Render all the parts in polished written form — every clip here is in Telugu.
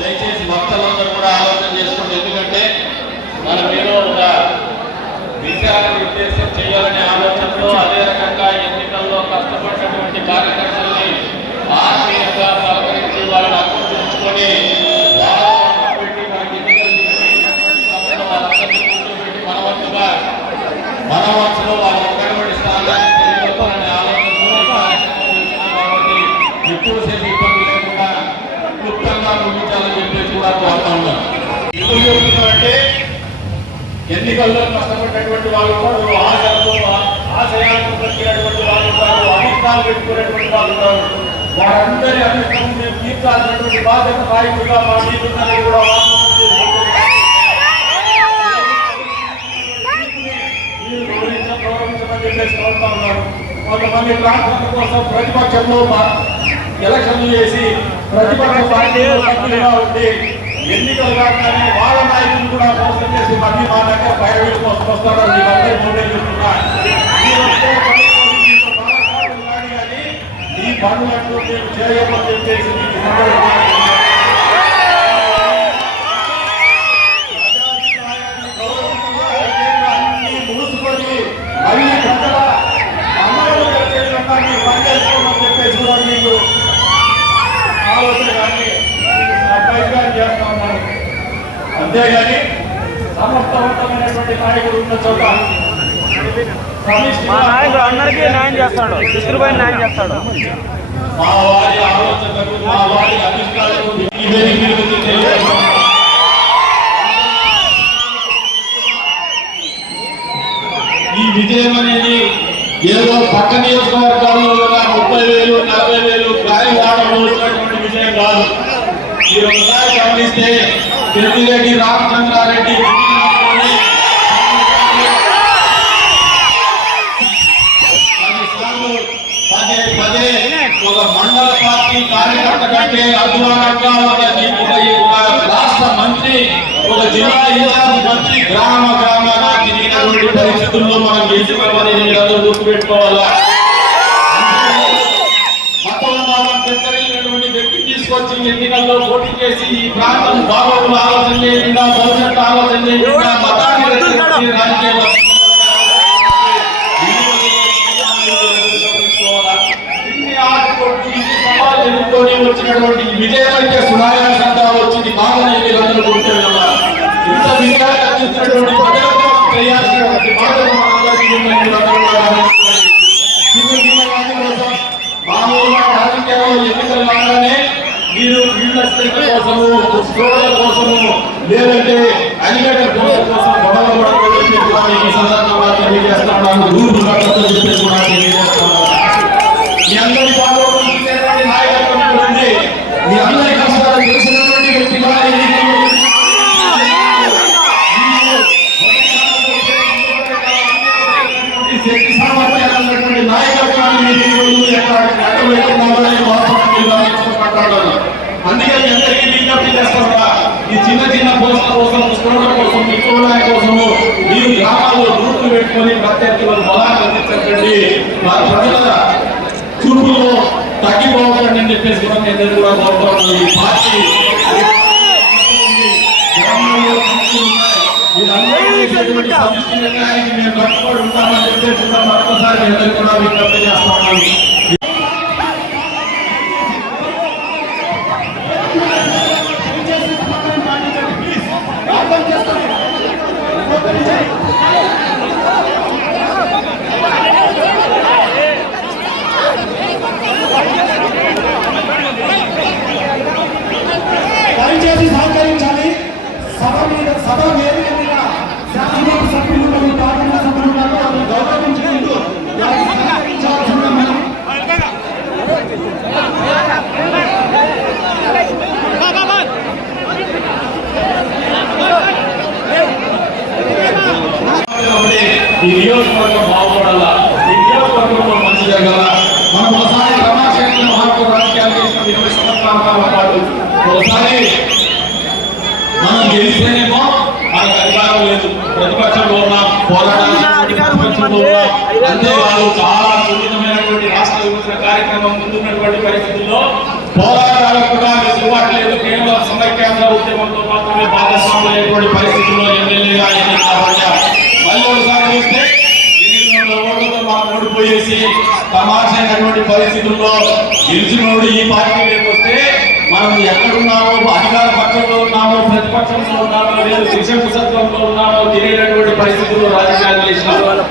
దయచేసి భక్తులందరూ కూడా ఆలోచన చేసుకోండి. ఎందుకంటే మనం ఏదో ఒక విషయాన్ని ఉద్దేశం చేయాలనే ఆలోచనతో, అదే రకంగా ఎన్నికల్లో కష్టపడినటువంటి కార్యకర్తల్ని ఆత్మీయంగా సహకరించి వాళ్ళని అభివృద్ధించుకొని పెట్టి మనకి ఎన్నికలు వాళ్ళందరినీ కూర్చోబెట్టి మన వంశలో వాళ్ళ ఒకటి స్థానాన్ని తెలియజేయాలనే ఆలోచనతో కాబట్టి ఎక్కువసేపు ఇబ్బంది లేకుండా క్లుప్తంగా ముగించాలని చెప్పేసి కూడా కోరుతా ఉన్నాను. ఎందుకు చెబుతున్నారంటే ఎన్నికల్లో కష్టపడినటువంటి వాళ్ళు ఉన్నారు, ఆశయాలకు ప్రతినటువంటి వాళ్ళు ఉన్నారు, అభిష్టాలు పెట్టుకునేటువంటి వాళ్ళు ఉన్నారు. వారందరి అభిష్టం మేము తీర్చాల్సినటువంటి బాధ్యత నాయకులుగా మా నీతున్నది కూడా గౌరవించమని చెప్పేసి కోరుతా ఉన్నారు. కొంతమంది ప్రాంతాల కోసం ప్రతిపక్షంలో ఎలక్షన్లు చేసి ప్రతిపక్ష పార్టీలో సభ్యులుగా ఉండి ఎన్నికలు కాగానే వాళ్ళ నాయకులు కూడా మోసం చేసి మళ్ళీ మా దగ్గర 10,000 కోసం వస్తారని మీరందరూ ముందే చెప్తున్నా. ఈ పనులను మేము చేయమని చెప్పేసి అన్ని మూసుకొని మళ్ళీ ప్రజల అమలు చేసేదాన్ని పనిచేసుకోమని చెప్పేసి కూడా మీకు ఆలోచన కానీ అబ్బాయిగా చేస్తా ఉన్నారు. అంతేగాని సమర్థవంతమైనటువంటి నాయకుడు ఉన్న చోట అందరికీ న్యాయం చేస్తాడు, శిశులపై న్యాయం చేస్తాడు. మా వారి ఆలోచనకు, మా వారి అభిష్టాలకు ఈ విజయం అనేది ఏదో పక్క నియోజకవర్గాల్లో 30,000, 40,000 గాయవాడలో వచ్చినటువంటి విజయం కాదు. ఈ ఒకసారి గమనిస్తే పెద్దిరెడ్డి రామచంద్రారెడ్డి పదే ఒక మండల పార్టీ కార్యకర్త కంటే అధ్వానంగా ఒక రాష్ట్ర మంత్రి, ఒక జిల్లా ఇన్ఛార్జ్ మంత్రి గ్రామాగా తిరిగినటువంటి పరిస్థితుల్లో మనం గెలుచుకోవాలని మీరందరూ గుర్తుపెట్టుకోవాలా. పెంచగలిగినటువంటి వ్యక్తి తీసుకొచ్చి ఎన్నికల్లో పోటీ చేసి ఈ ప్రాంతం బాగోగులు ఆలోచన చేయకుండా, భవిష్యత్తు ఆలోచన చేయకుండా రాజకీయాలు ఎన్నుకొని వచ్చినటువంటి విజయం అయితే సునాయాసంగా వచ్చింది. బాగానే మీరందరూ కొట్టే ఇంత విజయాన్ని అందిస్తున్నటువంటి ప్రజలకు చేయాల్సినటువంటి బాధ్యత మామూలుగా రాజకీయాల్లో ఎన్నికలు కాగానే మీరు ఇళ్ల స్థితి కోసము, స్టోర్ల కోసము, లేదంటే అలిగేటర్ కోసం గొడవ పడకూడదు. ఈ సందర్భంగా తెలియజేస్తా ఉన్నాను. రూపు కట్టతో చెప్పేసి కూడా తెలియజేస్తా ఉన్నాను. మీ అందరి బాగోగులు నాయకత్వం ఉంది. మీ అందరి కష్టాలు తెలిసినటువంటి వ్యక్తిగా శక్తి సామర్థ్యాలన్నటువంటి నాయకత్వాన్ని అందుకే అందరికీ విజ్ఞప్తి చేస్తారా, ఈ చిన్న చిన్న పోస్టుల కోసం, స్టోర్ల కోసం, చూడడానికి కోసము మీరు గ్రామాల్లో రూట్లు పెట్టుకొని ప్రత్యర్థులను బలాన్ని అందించండి. వారి ప్రజల చూపులో తగ్గిపోకండి అని చెప్పేసి కూడా అందరూ కూడా కోరుతున్నాను. ఈ పార్టీ మేము కట్టుబడి ఉంటామని చెప్పేసి కూడా మరొకసారి అందరూ కూడా విజ్ఞప్తి చేస్తా ఉన్నాను. దయచేసి సహకరించాలి. సభ వేదిక మీద శాసనసభ సభ్యులు మరియు పార్లమెంట్ సభ్యులు గౌరవించుకుంటూ సహకరించాల్సిందిగా మనం ఈ నియోజకవర్గం బాగుపడాలా, ఈ నియోజకవర్గంలో మంచి జరగాల. మనం ఒకసారి క్రమశిక్షణ మార్పు రాజకీయాలు చేసిన 20 సంవత్సరాల పాటు ఒకసారి అంతేకాదు చాలా సున్నితమైనటువంటి రాష్ట్ర విభజన కార్యక్రమం ముందున్నటువంటి పరిస్థితుల్లో పోరాటాలకు కూడా వెసులుబాటు లేదు. కేవలం సమైక్యాంధ్ర ఉద్యమంతో మాత్రమే భాగస్వాములైనటువంటి పరిస్థితుల్లో ఎమ్మెల్యేగా మళ్ళీ ఒకసారి చూస్తే ఓట్లతో మనం ఓడిపోయేసి తమాషైనటువంటి పరిస్థితుల్లో గెలిచినోడు ఈ పార్టీలోకి వస్తే మనం ఎక్కడున్నామో, అధికార పక్షంలో ఉన్నామో, ప్రతిపక్షంలో ఉన్నామో, లేదు శిక్షణ సత్వంలో ఉన్నామో తెలియనటువంటి పరిస్థితుల్లో రాజకీయాలు చేసినారు.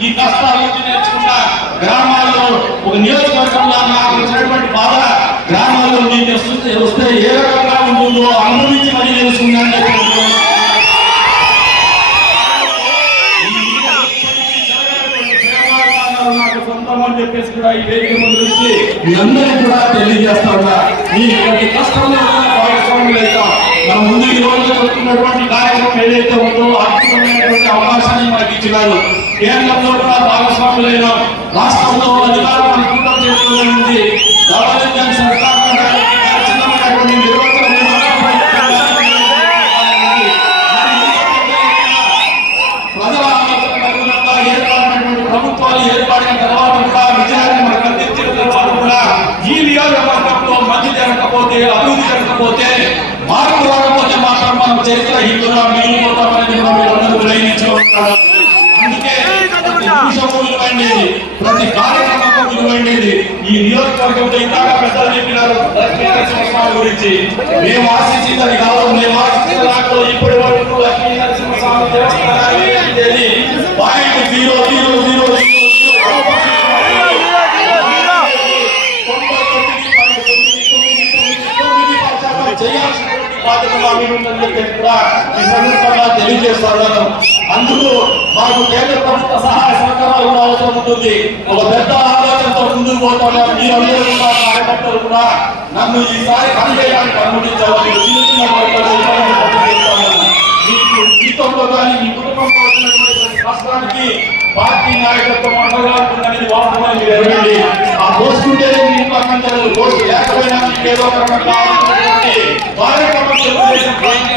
ఈ కష్టాల నుంచి నేర్చుకున్న గ్రామాల్లో ఒక నియోజకవర్గంలో నాకు వచ్చినటువంటి బాధ గ్రామాల్లో మీకు వస్తే ఏ రకంగా ఉంటుందో అనుభవించి మరీ తెలుసుకున్నాను. అని చెప్పేసి కూడా ఈ వేదిక ముందు నుంచి మీ అందరికీ కూడా తెలియజేస్తా ఉన్నా. ఈ ప్రతి కష్టంలో భాగస్వాములు అవుతాం. మన ముందు ఈ రోజు జరుగుతున్నటువంటి కార్యక్రమం ఏదైతే ఉందో అద్భుతమైనటువంటి అవకాశాన్ని మనకి ఇచ్చినారు. కేంద్రంలో కూడా భాగస్వాములైన రాష్ట్రంలో అధికారం అనుకూలం చేసుకోవాలని గవర్నమెంట్ సర్కార్ ఖచ్చితమైనటువంటి నిర్వచనం ప్రజల ఆలోచన ఏర్పడినటువంటి ప్రభుత్వాలు ఏర్పడిన తర్వాత కూడా విజయాన్ని మనకు అందించిన తర్వాత కూడా ఈ నియోజకవర్గంలో మంచి జరగకపోతే, అభివృద్ధి జరగకపోతే, మార్పు రాకపోతే మాత్రం మనం చరిత్ర హిందుగా మిగిలిపోతామని మీరందరూ గ్రహించుకుంటున్నారు. అందుకే ప్రతి నిమిషము విలువైనది, ప్రతి కార్యక్రమం విలువైనది. ఈ నియోజకవర్గంలో ఇందాక పెద్దలు చెప్పినారు లక్ష్మీ నరసింహస్వామి గురించి. మేము ఆశించిందని కాదు, మేము ఆశించిన దాంట్లో ఇప్పటి వరకు లక్ష్మీ నరసింహస్వామి దేవస్థానాన్ని 0.0000 చేయాల్సినటువంటి బాధ్యత మా మీద ఉందని చెప్పి కూడా ఈ సందర్భంగా తెలియజేస్తున్నాను. అందుకు మాకు కేంద్ర ప్రభుత్వ సహాయ సహకారాలు కూడా అవసరం ఉంటుంది. ఒక పెద్ద ఆలోచనతో ముందుకు పోతాం. మీరందరూ కూడా కార్యకర్తలు కూడా నన్ను ఈసారి పనిచేయడానికి అనుమతించాలని చిన్న చిన్న జీవితంలో కానీ మీ కుటుంబంలో వచ్చినటువంటి ప్రతి కష్టానికి పార్టీ నాయకత్వం అండగా ఉంటుందనేది వాస్తవాన్ని మీరు ఎరగండి. ఆ పోస్ట్ ఉంటేనే మీకు అర్థం పోస్ట్ లేకపోయినా మీకు ఏదో ఒక రకంగా కార్యక్రమం తెలుగుదేశం పార్టీ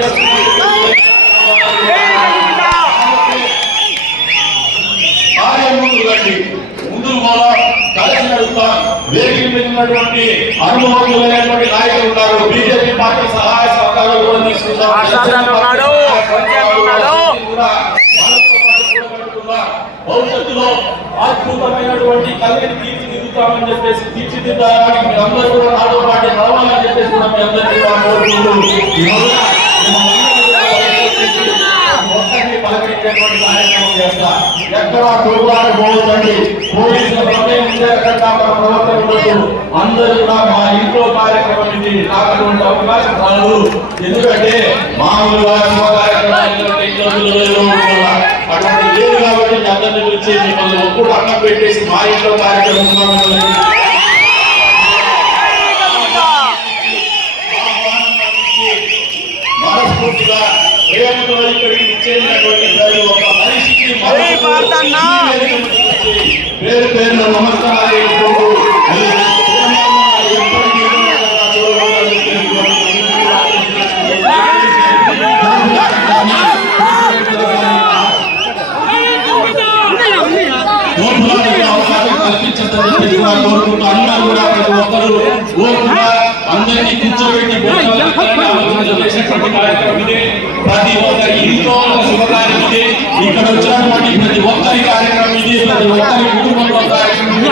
ముందుకు పోలా కలిసి నడుస్తాం. వేదిక మీద ఉన్నటువంటి అనుభవజ్ఞులైనటువంటి నాయకులు ఉన్నారు. బీజేపీ పార్టీ సహాయ సహకారాలు కూడా తీసుకుంటాం. భవిష్యత్తులో అద్భుతమైనటువంటి కలిగిన తీర్చిదిద్దుతామని చెప్పేసి తీర్చిదిద్దడానికి మీరు అందరూ కూడా నాతో పాటు నడవాలని చెప్పేసి కూడా మీ అందరికీ పలకరించేటువంటి కార్యక్రమం చేస్తా. ఎక్కడా తోపులాట పోవద్దండి. పోలీసుల ప్రమేయం ఉండే రకంగా మన ప్రవర్తన ఉండదు. అందరూ కూడా మా ఇంట్లో కార్యక్రమం ఇది నాకటువంటి అవకాశం రాదు. ఎందుకంటే మామూలుగా శుభ కార్యక్రమాలు అటువంటి లేదు కాబట్టి అందరిని గురించి మిమ్మల్ని ఒప్పుడు అన్నం పెట్టేసి మా ఇంట్లో కార్యక్రమం మనస్ఫూర్తిగా ప్రేమతో ఇక్కడికి ఇచ్చేసినటువంటి ప్రతి ఒక్క మనిషికి పేరు పేరులో నమస్కారాలు చేసుకుంటూ అందరూ కూడా ప్రతి ఒక్కరు అందరినీ కూర్చోబెట్టి కార్యక్రమం ఇది. ప్రతి ఒక్కరి ఇంట్లో శుభకార్యం ఇది. ఇక్కడ వచ్చినటువంటి ప్రతి ఒక్కరి కార్యక్రమం ఇది. ప్రతి ఒక్కరి కుటుంబంలో కార్యక్రమం